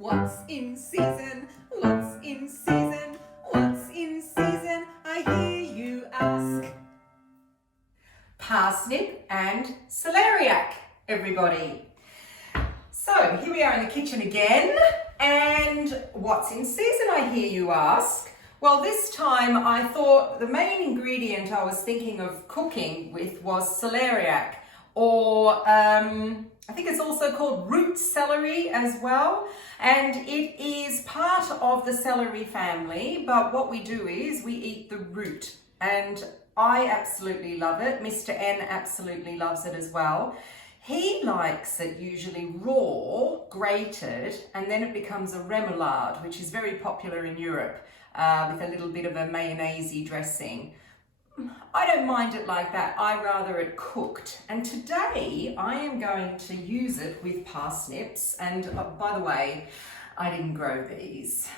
What's in season? What's in season? What's in season? I hear you ask. Parsnip and celeriac, everybody. So here we are in the kitchen again, and what's in season, I hear you ask? Well, this time I thought the main ingredient I was thinking of cooking with was celeriac, or I think it's also called root celery as well, and it is part of the celery family, but what we do is we eat the root, and I absolutely love it. Mr. N absolutely loves it as well. He likes it usually raw, grated, and then it becomes a remoulade, which is very popular in Europe, with a little bit of a mayonnaise dressing. I don't mind it like that. I rather it cooked. And today I am going to use it with parsnips. And by the way, I didn't grow these.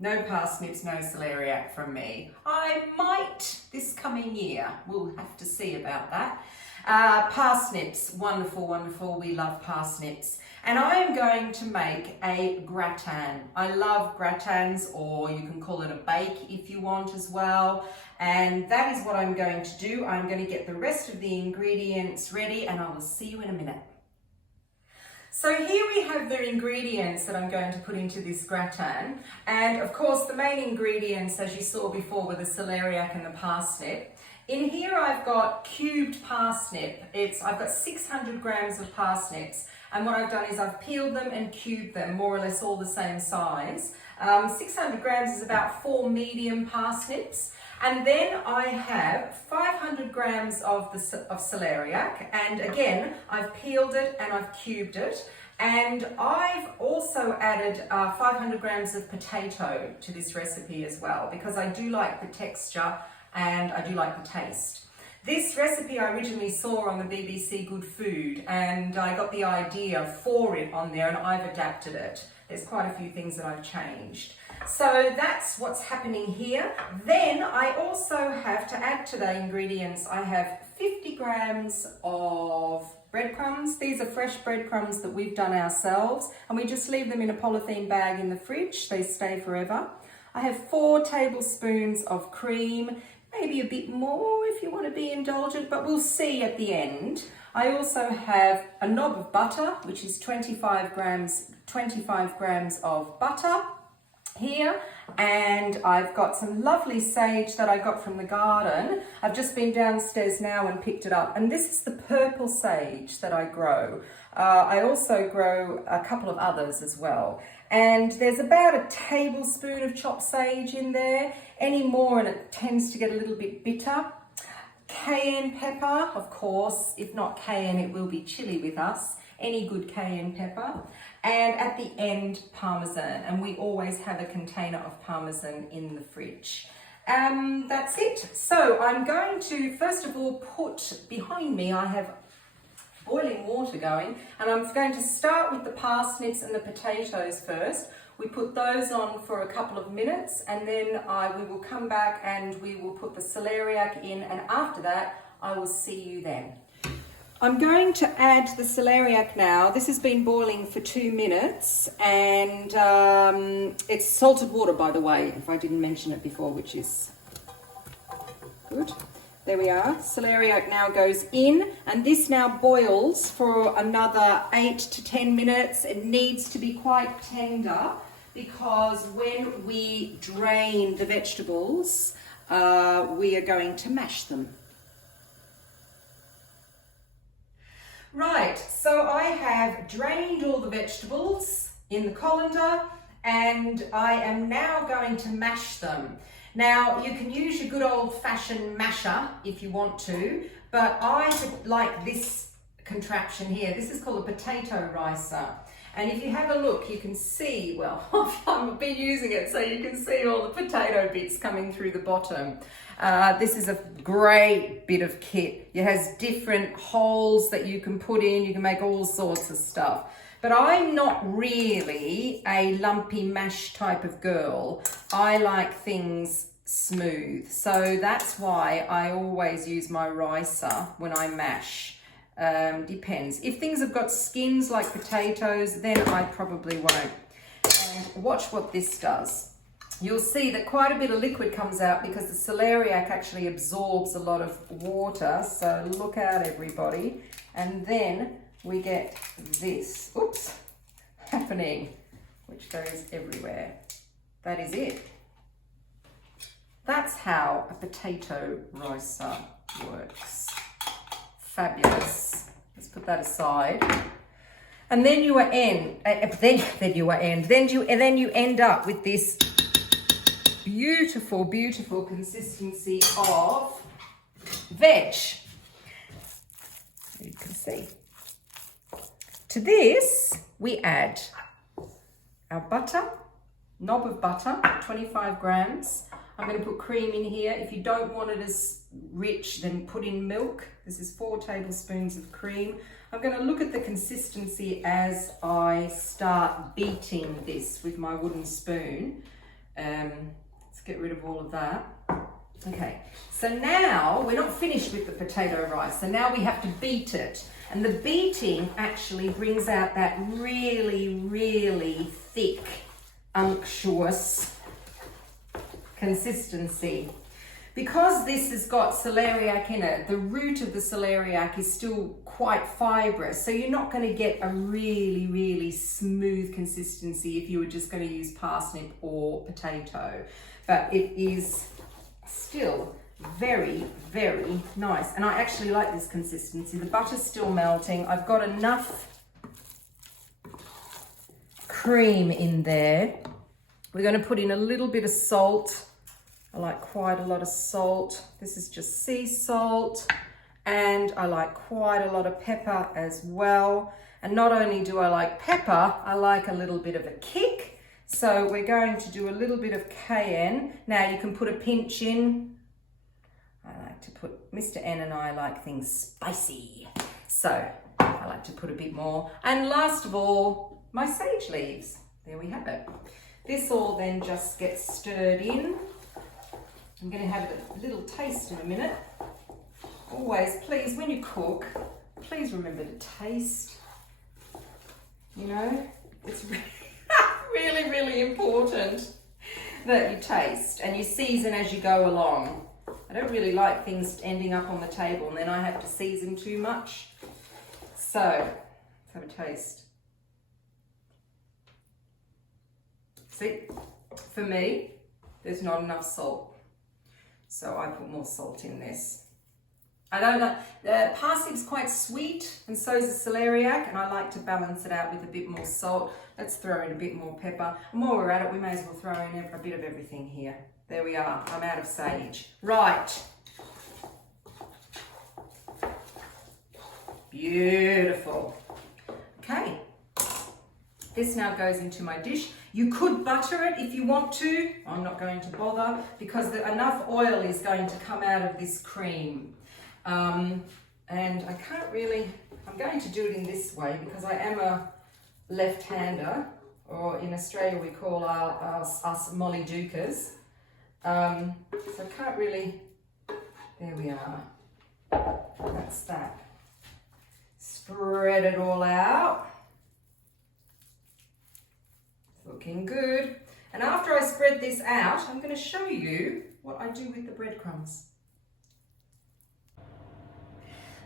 No parsnips, no celeriac from me. I might this coming year. We'll have to see about that. Parsnips, wonderful, wonderful. We love parsnips. And I am going to make a gratin. I love gratins, or you can call it a bake if you want as well. And that is what I'm going to do. I'm going to get the rest of the ingredients ready, and I will see you in a minute. So here we have the ingredients that I'm going to put into this gratin. And of course, the main ingredients, as you saw before, were the celeriac and the parsnip. In here, I've got cubed parsnip. I've got 600 grams of parsnips. And what I've done is I've peeled them and cubed them, more or less all the same size. 600 grams is about 4 medium parsnips. And then I have 500 grams of celeriac. And again, I've peeled it and I've cubed it. And I've also added 500 grams of potato to this recipe as well, because I do like the texture and I do like the taste. This recipe I originally saw on the BBC Good Food, and I got the idea for it on there, and I've adapted it. There's quite a few things that I've changed. So that's what's happening here. Then I also have to add to the ingredients, I have 50 grams of breadcrumbs. These are fresh breadcrumbs that we've done ourselves, and we just leave them in a polythene bag in the fridge. They stay forever. I have 4 tablespoons of cream, maybe a bit more if you want to be indulgent, but we'll see at the end. I also have a knob of butter, which is 25 grams of butter here, and I've got some lovely sage that I got from the garden. I've just been downstairs now and picked it up, and this is the purple sage that I grow. I also grow a couple of others as well. And there's about a tablespoon of chopped sage in there. Any more and it tends to get a little bit bitter. Cayenne pepper, of course. If not cayenne, it will be chili with us. Any good cayenne pepper. And at the end, parmesan. And we always have a container of parmesan in the fridge. That's it. So I'm going to, first of all, put behind me, I have boiling water going, and I'm going to start with the parsnips and the potatoes first. We put those on for a couple of minutes, and then we will come back and we will put the celeriac in, and after that I will see you then. I'm going to add the celeriac now. This has been boiling for 2 minutes, and it's salted water, by the way, if I didn't mention it before, which is good. There we are. Celeriac now goes in, and this now boils for another 8 to 10 minutes. It needs to be quite tender, because when we drain the vegetables, we are going to mash them. Right, so I have drained all the vegetables in the colander, and I am now going to mash them. Now, you can use your good old-fashioned masher if you want to, but I like this contraption here. This is called a potato ricer. And if you have a look, you can see, well, I've been using it so you can see all the potato bits coming through the bottom. This is a great bit of kit. It has different holes that you can put in. You can make all sorts of stuff. But I'm not really a lumpy mash type of girl. I like things smooth. So that's why I always use my ricer when I mash. Depends. If things have got skins like potatoes, then I probably won't. And watch what this does. You'll see that quite a bit of liquid comes out because the celeriac actually absorbs a lot of water. So look out, everybody. And then we get this, oops, happening, which goes everywhere. That is it. That's how a potato ricer works. Fabulous. Let's put that aside. And then you end up with this beautiful, beautiful consistency of veg. You can see. To this, we add our butter, knob of butter, 25 grams. I'm going to put cream in here. If you don't want it as rich, then put in milk. This is 4 tablespoons of cream. I'm going to look at the consistency as I start beating this with my wooden spoon. Let's get rid of all of that. Okay, so now we're not finished with the potato rice. So now we have to beat it. And the beating actually brings out that really, really thick, unctuous consistency. Because this has got celeriac in it, the root of the celeriac is still quite fibrous, so you're not going to get a really, really smooth consistency if you were just going to use parsnip or potato. But it is still very, very nice. And I actually like this consistency. The butter's still melting. I've got enough cream in there. We're going to put in a little bit of salt. I like quite a lot of salt. This is just sea salt. And I like quite a lot of pepper as well. And not only do I like pepper, I like a little bit of a kick. So we're going to do a little bit of cayenne. Now you can put a pinch in. I like to put, Mr. N and I like things spicy. So I like to put a bit more. And last of all, my sage leaves. There we have it. This all then just gets stirred in. I'm going to have a little taste in a minute. Always, please, when you cook, please remember to taste. You know, it's really, really important that you taste and you season as you go along. I don't really like things ending up on the table and then I have to season too much. So, let's have a taste. See, for me, there's not enough salt. So I put more salt in this. I don't like, the parsnip's quite sweet and so is the celeriac, and I like to balance it out with a bit more salt. Let's throw in a bit more pepper. And while we're at it, we may as well throw in a bit of everything here. There we are, I'm out of sage. Right. Beautiful. Okay, this now goes into my dish. You could butter it if you want to. I'm not going to bother because enough oil is going to come out of this cream. And I can't really, I'm going to do it in this way because I am a left-hander, or in Australia we call us Molly Dukers. So I can't really, there we are. That's that. Spread it all out. Looking good. And after I spread this out, I'm going to show you what I do with the breadcrumbs.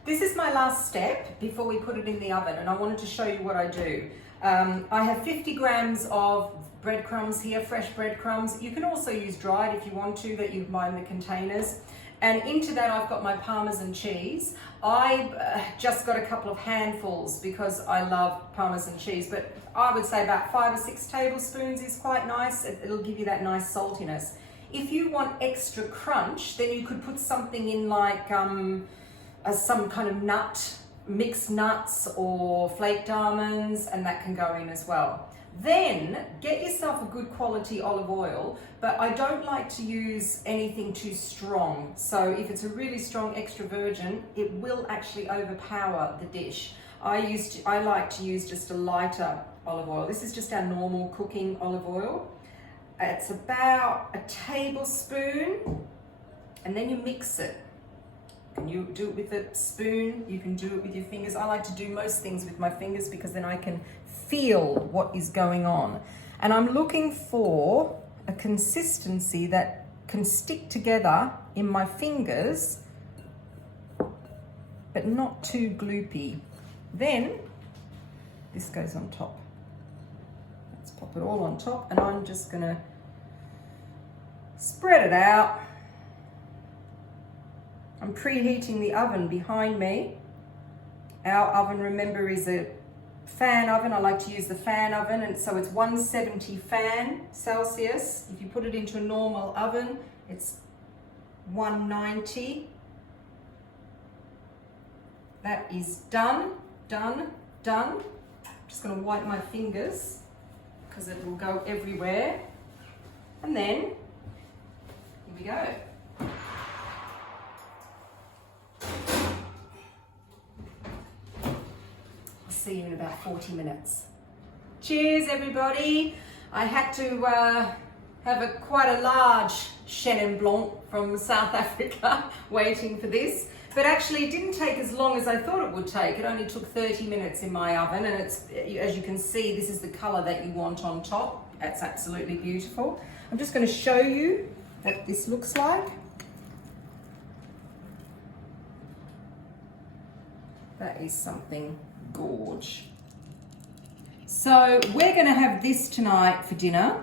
This is my last step before we put it in the oven, and I wanted to show you what I do. I have 50 grams of breadcrumbs here, fresh breadcrumbs. You can also use dried if you want to, that you buy in the containers. And into that I've got my Parmesan cheese. I just got a couple of handfuls because I love Parmesan cheese, but I would say about 5 or 6 tablespoons is quite nice. It'll give you that nice saltiness. If you want extra crunch, then you could put something in like some kind of nut, mixed nuts or flaked almonds, and that can go in as well. Then get yourself a good quality olive oil, but I don't like to use anything too strong. So if it's a really strong extra virgin, it will actually overpower the dish. I like to use just a lighter olive oil. This is just our normal cooking olive oil. It's about a tablespoon, and then you mix it. And you do it with a spoon, you can do it with your fingers. I like to do most things with my fingers because then I can feel what is going on. And I'm looking for a consistency that can stick together in my fingers, but not too gloopy. Then this goes on top. Let's pop it all on top, and I'm just gonna spread it out. I'm preheating the oven behind me. Our oven, remember, is a fan oven. I like to use the fan oven, and so it's 170 fan Celsius. If you put it into a normal oven, it's 190. That is done, done, done. I'm just going to wipe my fingers because it will go everywhere. And then, here we go. See you in about 40 minutes. Cheers, everybody. I had to have quite a large Chenin Blanc from South Africa waiting for this, but actually it didn't take as long as I thought it would take. It only took 30 minutes in my oven, and it's, as you can see, this is the color that you want on top. That's absolutely beautiful. I'm just going to show you what this looks like. That is something gorge. So we're going to have this tonight for dinner,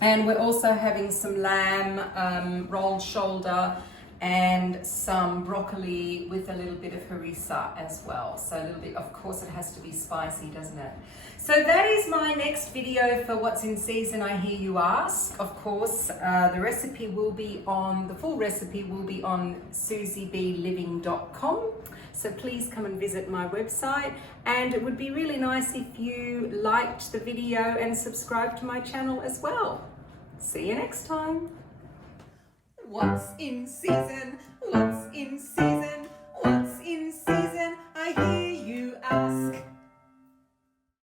and we're also having some lamb rolled shoulder and some broccoli with a little bit of harissa as well. So a little bit, of course it has to be spicy, doesn't it? So that is my next video for What's in Season, I Hear You Ask. Of course, the recipe will be on, the full recipe will be on susiebliving.com. So please come and visit my website, and it would be really nice if you liked the video and subscribed to my channel as well. See you next time. What's in season? What's in season?